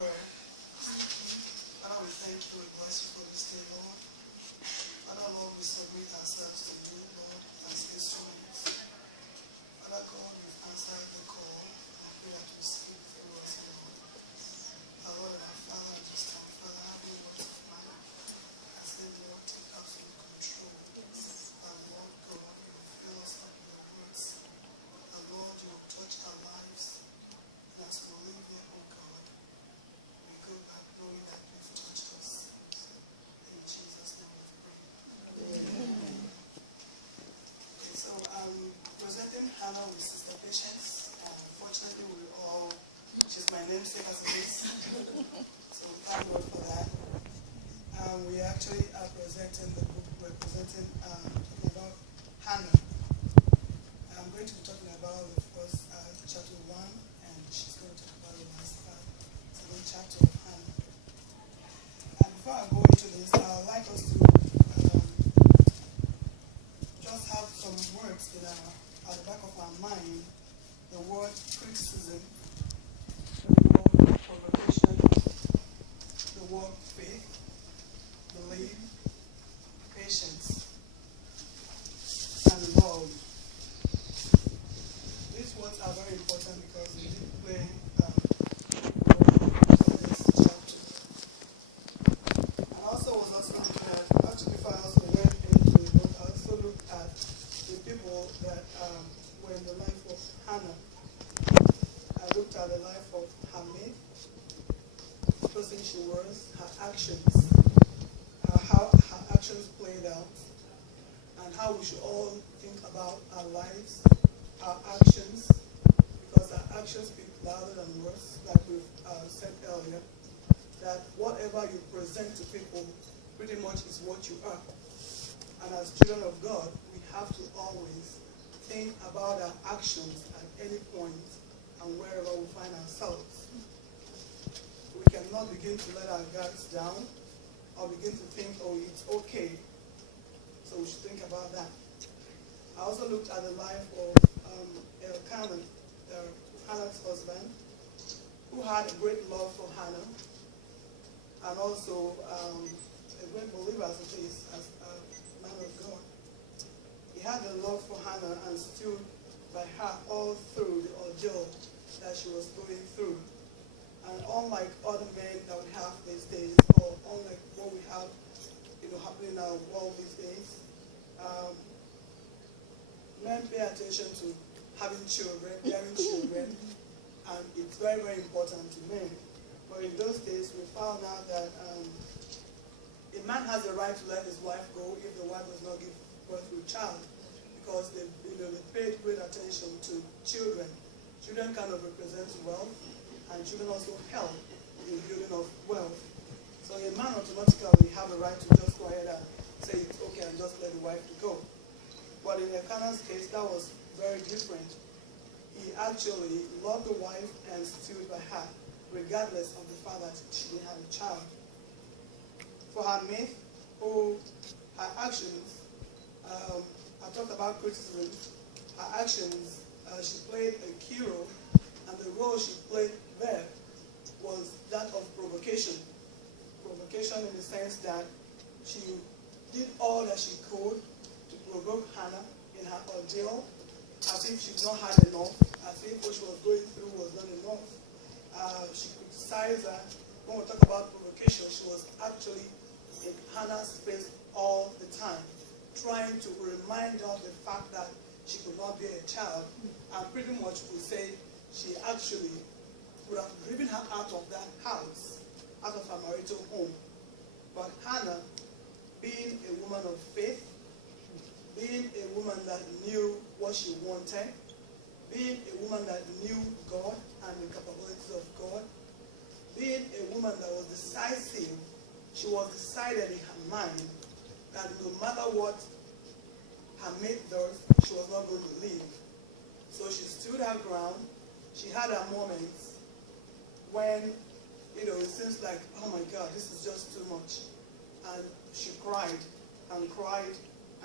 Father, we thank you, we bless you for this day, Lord. Father, Lord, we submit ourselves to you, Lord, as instruments. Father God, we've answered the call, and I pray that you speak through us, Lord. Our Lord and our Father, at this time, Father, have your words of mine. I say, Lord, take absolute control. And Lord God, you will fill us up with your words. And Lord, you will touch our lives. And as we live here, oh God, we go back knowing that you've touched us. In Jesus' name we pray. Amen. Okay, so I'm presenting Hannah with Sister Patience. Unfortunately, she's my namesake as it is. So thank God for that. We actually are presenting the book, talking about Hannah. I'm going to be talking about the first chapter 1, and she's going to talk about the last part, second chapter of Hannah. And before I go into this, I'd like us to just have some words at the back of our mind. The word criticism, the word provocation, the word faith, belief, patience, and love. These words are very important because they did play this chapter. And also was also looking at, actually before I also went into the book, I also looked at the people that were in the life of Hannah. I looked at the life of her maid, the person she was, her actions, how her actions played out, and how we should all think about our lives, our actions, because our actions speak louder than words, like we've said earlier, that whatever you present to people pretty much is what you are. And as children of God, we have to always think about our actions at any point and wherever we find ourselves. We cannot begin to let our guards down or begin to think, oh, it's okay. So we should think about that. I also looked at the life of Elkanah, Hannah's husband, who had a great love for Hannah, and also a great believer as it is, as a man of God. He had a love for Hannah and stood by her all through the ordeal that she was going through. And unlike other men that we have these days, or unlike what we have happening in our world these days, men pay attention to having children, bearing children, and it's very, very important to men. But in those days, we found out that a man has the right to let his wife go if the wife does not give birth to a child, because they paid great attention to children. Children kind of represent wealth, and children also help in the building of wealth. So a man automatically have a right to just go ahead and say it's okay and just let the wife go. But in Elkanah's case, that was very different. He actually loved the wife and stood by her, regardless of the fact that she didn't have a child. For her maid, her actions, I talked about criticism. Her actions, she played a key role, and the role she played there was that of provocation. Provocation in the sense that she did all that she could to provoke Hannah in her ordeal, as if she did not have enough, as if what she was going through was not enough. She criticized her. When we talk about provocation, she was actually in Hannah's face all the time, trying to remind her of the fact that she could not bear a child, and pretty much would say she actually would have driven her out of that house, out of her marital home. But Hannah, being a woman of faith, being a woman that knew what she wanted, being a woman that knew God and the capabilities of God, being a woman that was decisive, she was decided in her mind that no matter what her mate does, she was not going to leave. So she stood her ground. She had her moments when, it seems like, oh my God, this is just too much. And she cried and cried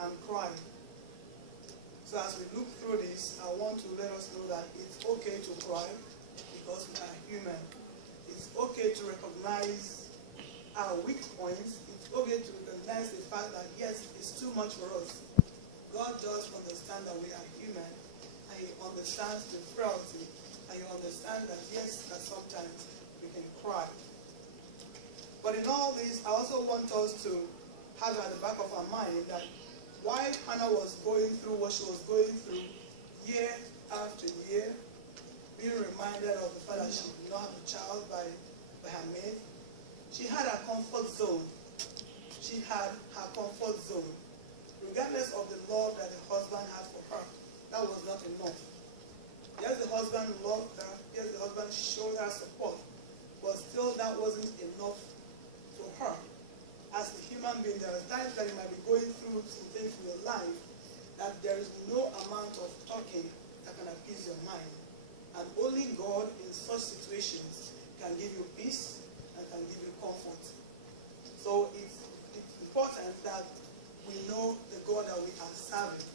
and cried. So as we look through this, I want to let us know that it's okay to cry because we are human. It's okay to recognize our weak points. It's okay to recognize the fact that yes, it's too much for us. God does understand that we are human, and He understands the frailty, and He understands that yes, that sometimes we can cry. But in all this, I also want us to have at the back of our mind that while Hannah was going through what she was going through year after year, being reminded of the fact that she did not have a child by her maid, she had a comfort zone. She had her comfort zone. Regardless of the love that the husband had for her, that was not enough. Yes, the husband loved her. Yes, the husband showed her support. But still, that wasn't enough for her. As a human being, there are times that you might be going through some things in your life that there is no amount of talking that can appease your mind. And only God in such situations can give you peace and can give you comfort. So it's important that we know the God that we are serving.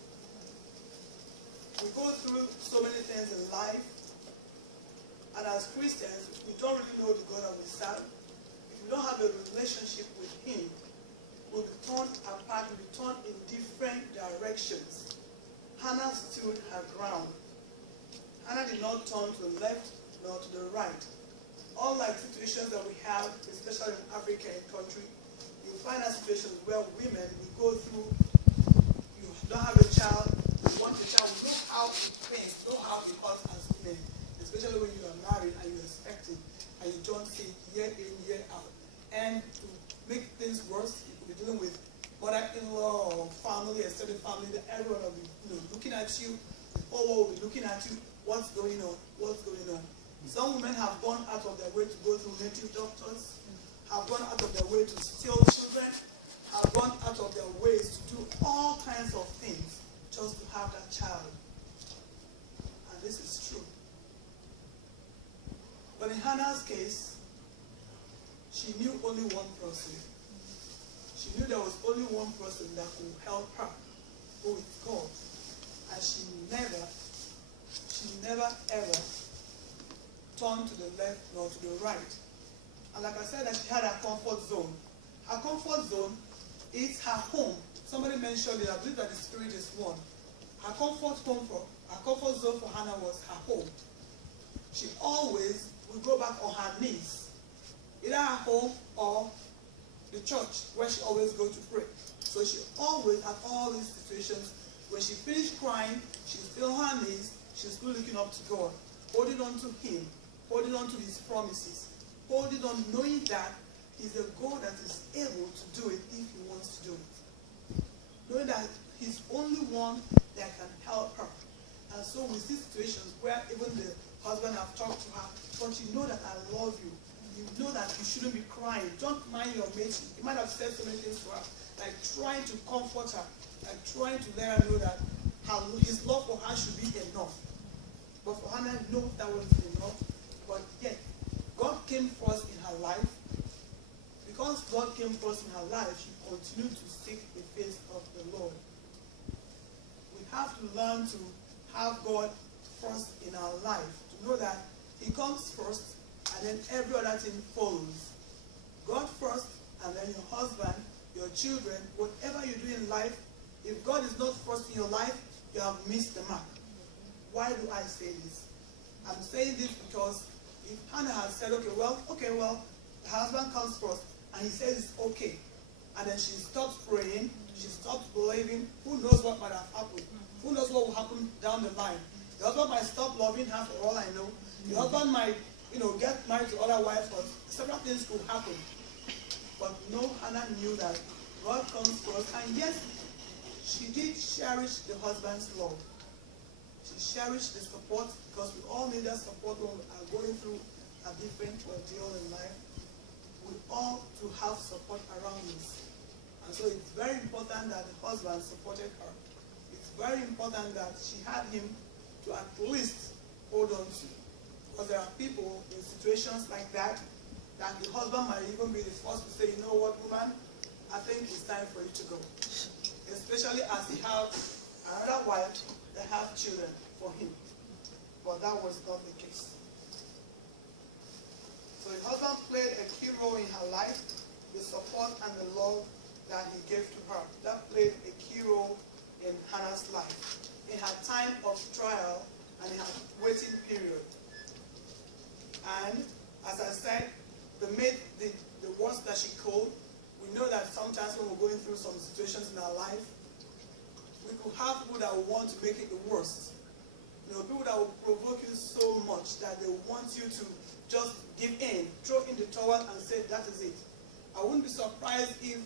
We go through so many things in life, and as Christians, we don't really know the God that we serve. If we don't have a relationship with Him, we'll be torn apart, we'll be torn in different directions. Hannah stood her ground. Hannah did not turn to the left nor to the right. Unlike situations that we have, especially in Africa and country, you find a situation where women will go through, you don't have a child, you want a child, you know how it pains, you know how it hurts as women, especially when you are married and you're expecting, and you don't see it year in, year out. And to make things worse, you could be dealing with mother-in-law or family, extended family, that everyone will be looking at you, the whole world will be looking at you, what's going on, what's going on. Some women have gone out of their way to go through native doctors, have gone out of their way to steal children, have gone out of their ways to do all kinds of things just to have that child. And this is true. But in Hannah's case, she knew only one person. She knew there was only one person that could help her, who is God. And she never ever turned to the left nor to the right. And like I said, that she had a comfort zone. Her comfort zone is her home. Somebody mentioned it, I believe that the Spirit is one. Her comfort zone for Hannah was her home. She always would go back on her knees, either her home or the church, where she always go to pray. So she always, at all these situations, when she finished crying, she's still on her knees, she's still looking up to God, holding on to Him, holding on to His promises, holding on, knowing that He's a God that is able to do it if He wants to do it. Knowing that He's only one that can help her. And so we see situations where even the husband have talked to her, but you know that I love you. You know that you shouldn't be crying. Don't mind your mate. He might have said so many things to her, like trying to comfort her, like trying to let her know that his love for her should be enough. But for Hannah, no, that wasn't enough. But yet, God came first in her life. Because God came first in her life, she continued to seek the face of the Lord. We have to learn to have God first in our life, to know that He comes first, and then every other thing follows. God first, and then your husband, your children, whatever you do in life, if God is not first in your life, you have missed the mark. Why do I say this? I'm saying this because if Hannah had said, okay, well, the husband comes first, and he says it's okay, and then she stops praying, she stops believing, who knows what might have happened? Who knows what will happen down the line? The husband might stop loving her for all I know. The husband might, get married to other wives, or several things could happen. But no, Hannah knew that God comes first, and yes, she did cherish the husband's love. She cherished the support, because we all need that support when we are going through a different ordeal in life. We all to have support around us. And so it's very important that the husband supported her. It's very important that she had him to at least hold on to. Because there are people in situations like that the husband might even be the first to say, you know what, woman, I think it's time for you to go. Especially as he have another wife that have children for him. But that was not the case. So So the husband played a key role in her life, the support and the love that he gave to her. That played a key role in Hannah's life, in her time of trial and in her waiting period. And as I said, the worst that she could. We know that sometimes when we're going through some situations in our life, we could have people that will want to make it the worst. You know, people that will provoke you so much that they want you to just give in, throw in the towel and say, that is it. I wouldn't be surprised if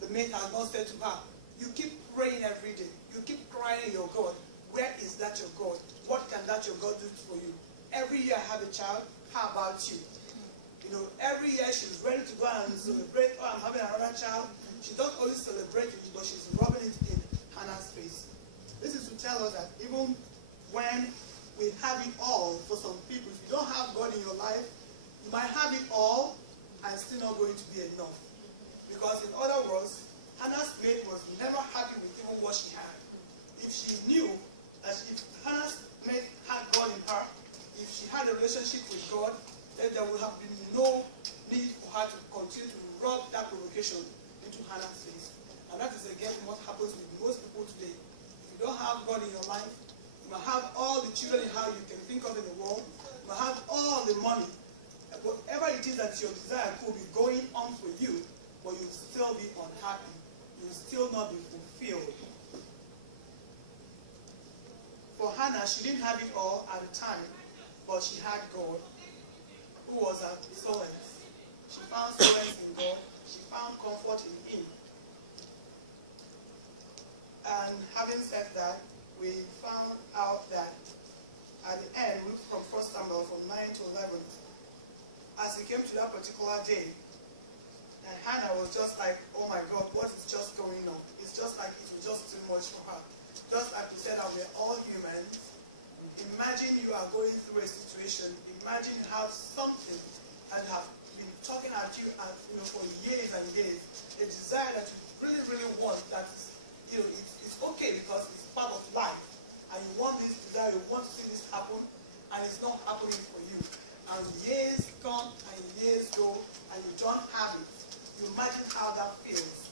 the mate has not said to her, you keep praying every day. You keep crying your God. Where is that your God? What can that your God do for you? Every year I have a child. How about you? You know, every year she's ready to go and celebrate, oh, I'm having another child. She doesn't only celebrate it, but she's rubbing it in Hannah's face. This is to tell us that even when we have it all, for some people, if you don't have God in your life, you might have it all and still not going to be enough. Because in other words, Hannah's mate was never happy with even what she had. If she knew that if Hannah's mate had God in her, if she had a relationship with God, then there would have been no need for her to continue to rub that provocation into Hannah's face. And that is again what happens with most people today. If you don't have God in your life, you might have all the children in how you can think of in the world, you might have all the money. Whatever it is that your desire could be going on for you, but you'll still be unhappy. You'll still not be fulfilled. For Hannah, she didn't have it all at the time, but she had God, who was her solace. She found solace in God. She found comfort in Him. And having said that, we found out that at the end, we looked from 1 Samuel from 9 to 11, as it came to that particular day, and Hannah was just like, oh my God, what is just going on? It's just like it was just too much for her. Just like we said that we're all human. Imagine you are going through a situation. Imagine you have something that have been talking at you, for years and years. A desire that you really, really want. That is, it's okay because it's part of life. And you want this desire. You want to see this happen, and it's not happening for you. And years come and years go, and you don't have it. You imagine how that feels.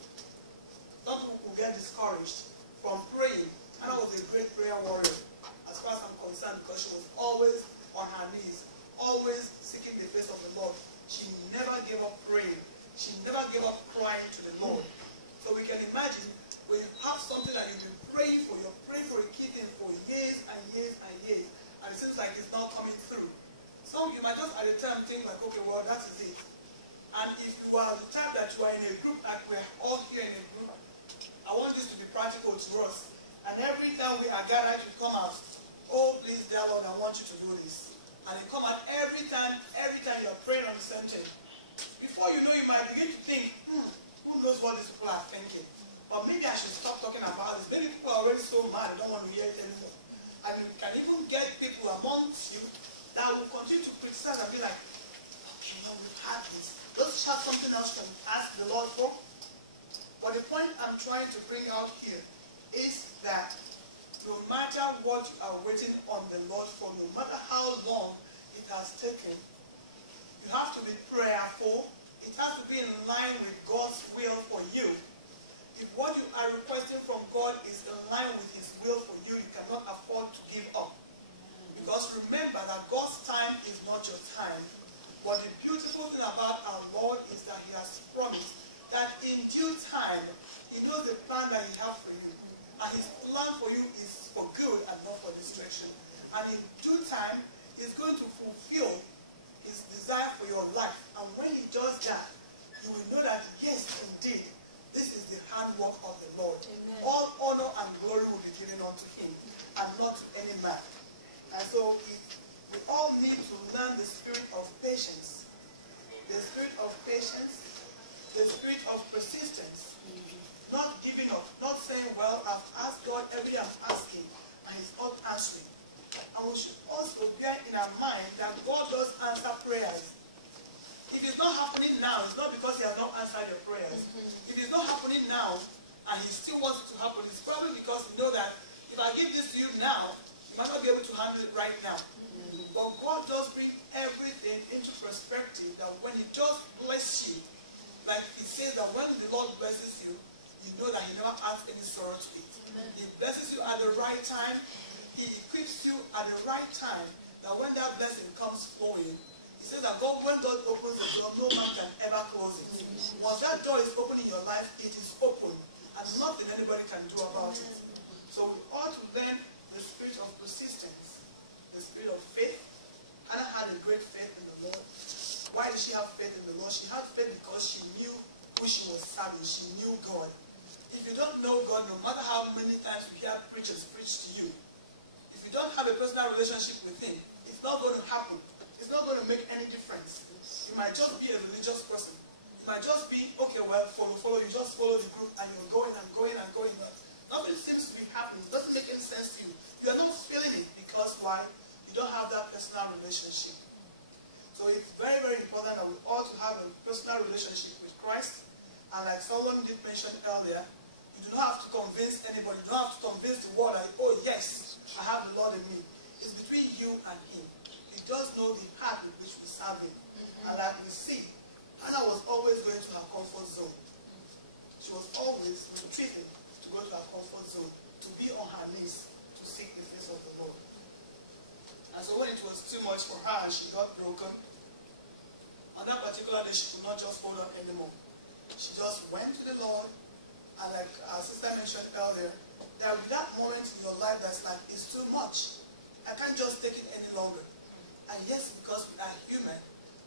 Some people will get discouraged from praying. Hannah was a great prayer warrior, as far as I'm concerned, because she was always on her knees, always seeking the face of the Lord. She never gave up praying. She never gave up crying to the Lord. So we can imagine when you have something that you've been praying for, you're praying for a kid for years and years and years, and it seems like it's not coming through. Some you might just at the time think like, okay, well, that is it. And if you are the type that you are in a group, like we're all here in a group, I want this to be practical to us. And every time we are gathered, you come out, oh, please, dear Lord, I want you to do this. And you come out every time you're praying on the same thing. Before you know, you might begin to think, who knows what these people are thinking? Or maybe I should stop talking about this. Maybe people are already so mad, they don't want to hear it anymore. And you can even get people amongst you that will continue to criticize and be like, okay, now we've had this. Don't you have something else to ask the Lord for? But the point I'm trying to bring out here is that no matter what you are waiting on the Lord for, no matter how long it has taken, you have to be prayerful. It has to be in line with God's will for you. If what you are requesting from God is in line with His will for you, you cannot afford to give up. Because remember that God's time is not your time. But the beautiful thing about our Lord is that He has promised that in due time, He knows the plan that He has for you. And His plan for you is for good and not for destruction. And in due time, He's going to fulfill His desire for your life. And when He does that, you will know that, yes, indeed, this is the handwork of the Lord. Amen. All honor and glory will be given unto Him and not to any man. And so we all need to learn the spirit of patience. The spirit of patience, the spirit of persistence. Not giving up, not saying, well, I've asked God every day I'm asking, and He's not answering. And we should also bear in our mind that God does answer prayers. If it's not happening now, it's not because He has not answered your prayers. If it's not happening now, and He still wants it to happen, it's probably because you know that if I give this to you now, you might not be able to handle it right now. But God does bring everything into perspective that time. He equips you at the right time, that when that blessing comes flowing, he says that when God opens the door, no man can ever close it. Once that door is open in your life, it is open, and nothing anybody can do about it. So we ought to learn the spirit of persistence, the spirit of faith. Hannah had a great faith in the Lord. Why did she have faith in the Lord? She had faith because she knew who she was serving. She knew God. If you don't know God, no matter how many times you hear preachers preach to you, if you don't have a personal relationship with Him, it's not going to happen. It's not going to make any difference. You might just be a religious person. You might just be, okay, well, follow. You just follow the group and you're going and going and going. Nothing seems to be happening. It doesn't make any sense to you. You are not feeling it because why? You don't have that personal relationship. So it's very, very important that we ought to have a personal relationship with Christ. And like Solomon did mention earlier, you do not have to convince anybody. You don't have to convince the world that, oh yes, I have the Lord in me. It's between you and Him. He does know the heart with which we serve Him. And like we see, Hannah was always going to her comfort zone. She was always retreating to go to her comfort zone, to be on her knees, to seek the face of the Lord. And so when it was too much for her and she got broken, on that particular day she could not just hold on anymore. She just went to the Lord, and like our sister mentioned earlier, there will be that moment in your life that's like, it's too much. I can't just take it any longer. And yes, because we are human,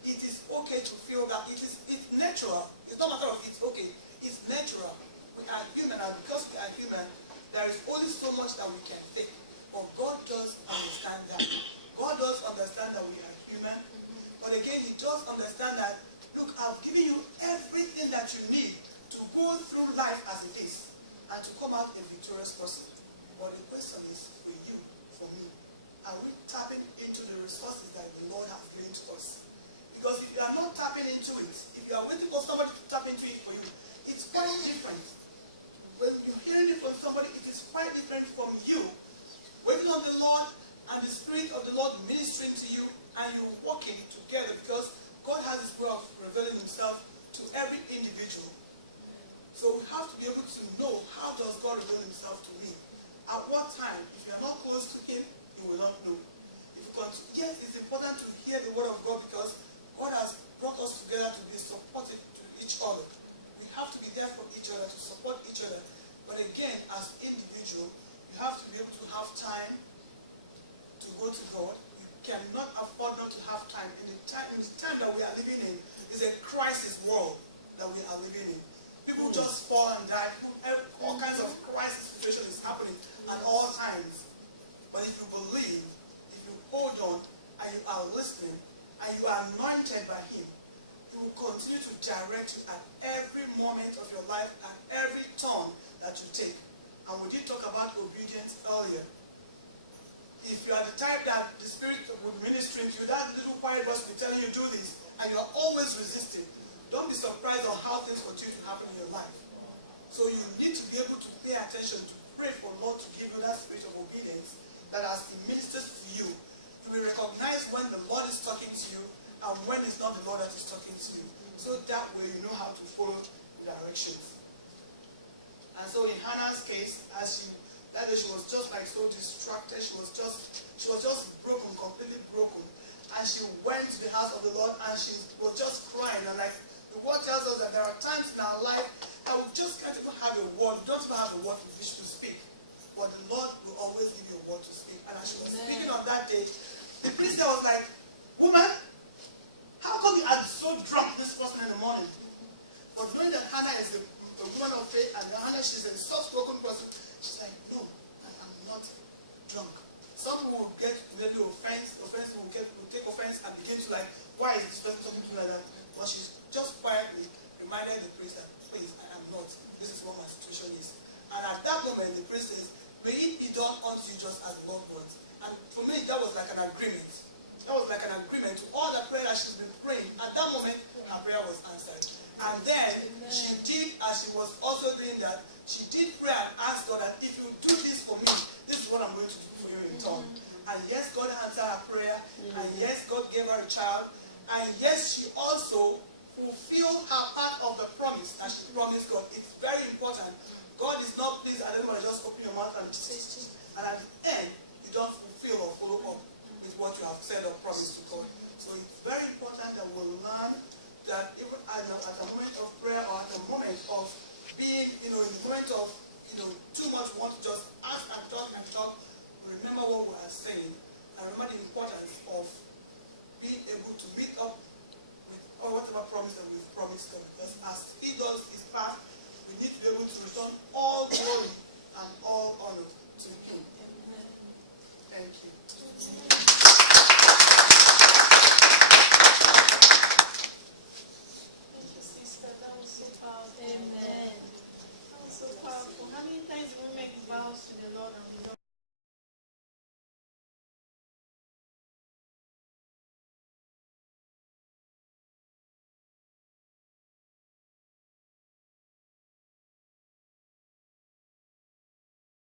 it is okay to feel that it's natural. It's not a matter of it's okay. It's natural. We are human, and because we are human, there is only so much that we can take. But God does understand that. God does understand that we are human. But again, He does understand that, look, I've given you everything that you need to go through life as it is and to come out a victorious person. But the question is, for you, for me, are we tapping into the resources that the Lord has given to us? Because if you are not tapping into it, if you are waiting for somebody to tap into it for you, it's quite different. When you're hearing it from somebody, it is quite different from you waiting on the Lord and the Spirit of the Lord ministering to you and you walking together, because God has His way of revealing Himself to every individual. So we have to be able to know, how does God reveal Himself to me? At what time? If you are not close to Him, you will not know. If you yes, it's important to hear the word of God, because God has brought us together to be supportive to each other. We have to be there for each other, to support each other. But again, as individual, you have to be able to have time to go to God. You cannot afford not to have time. In the time that we are living in, is a crisis world that we are living in. People just fall and die. All kinds of crisis situation is happening at all times. But if you believe, if you hold on, and you are listening, and you are anointed by Him, He will continue to direct you at every moment of your life, at every turn that you take. And we did talk about obedience earlier. If you are the type that the Spirit will minister to you, that little quiet voice will be telling you do this, and you are always resisting, don't be surprised on how things continue to happen in your life. So you need to be able to pay attention, to pray for the Lord to give you that spirit of obedience, that as He ministers to you, you will recognize when the Lord is talking to you and when it's not the Lord that is talking to you. So that way you know how to follow the directions. And so in Hannah's case, that day she was just like so distracted, she was just broken, completely broken. And she went to the house of the Lord and she was just crying, and like the word tells us that there are times in our life that we just can't even have a word, we don't even have a word with which to speak. But the Lord will always give you a word to speak. And as she was speaking on that day, the priest was like, woman, how come you are so drunk this person in the morning? But knowing that Hannah is the woman of faith, and Hannah, she's a soft-spoken person, she's like, no, I'm not drunk. Some will get maybe offense will take offense and begin to like, why is this person talking to me like that? But she's just quietly reminded the priest that, please, I am not. This is what my situation is. And at that moment, the priest says, may it be done unto you just as the Lord wants. And for me, that was like an agreement. That was like an agreement to all the prayer that she's been praying. At that moment, her prayer was answered. And then she did, as she was also doing that, she did pray and asked God that if you do this for me, this is what I'm going to do for you in return. And yes, God answered her prayer. And yes, God gave her a child. And yes, she also fulfilled her part of the promise that she promised God. It's very important. God is not pleased, and everybody just open your mouth and say, and means we make vows to the Lord and